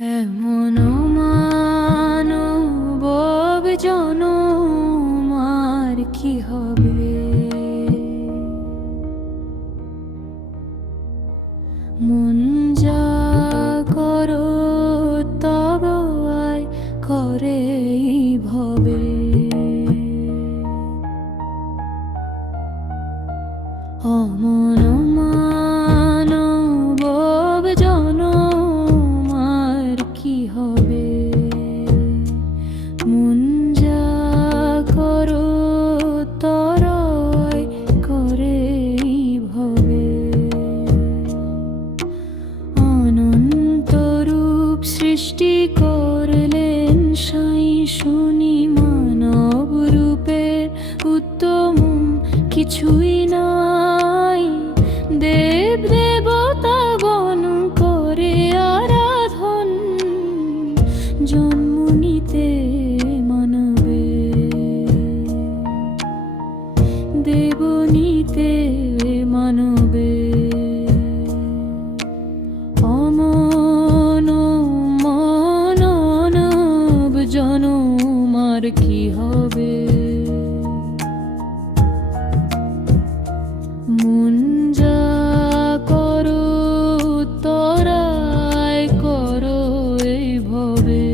এমন মানব জনম আর কি হবে? মন যা করো তব আয় করে ভবে। অমন মানব জনম আর কি হবে? মন যা করো তরয় করে ভবে। অনন্ত রূপ সৃষ্টি করলেন সাই, শুনি মানব রূপের উত্তম কিছুই নাই। দেব দেবতাগণ করে আরাধন, জন্ম নিতে মানবে দেব নিতে মানবে। অমন মানব জনম আর কি হবে? মন যা করো তরায় করো এই ভবে।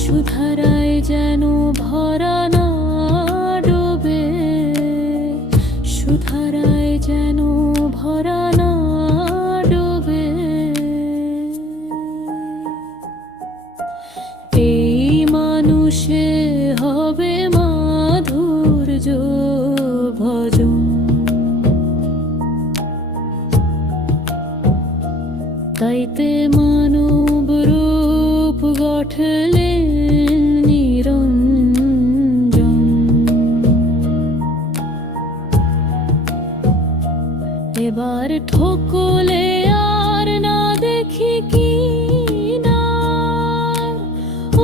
সুধারায় যেন ভরা না ডোবে, সুধারায় যেন ভরা না ডোবে। এই মানুষে হবে মাধুর্য ভজন, তাইতে মানব রূপ গঠলে নিরঞ্জন। এবার ঠকলে আর না দেখি কি না,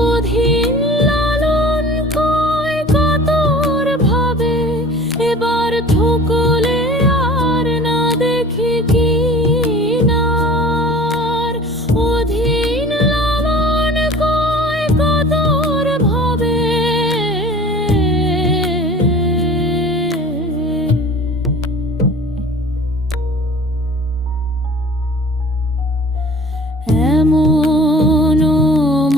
অধীন লালন কয় কাতর ভাবে। এবার ঠকলে আর না দেখি কি না, অধীন লালন কয় কাতর ভাবে। এমন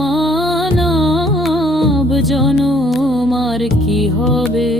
মানব জনম আর কি হবে?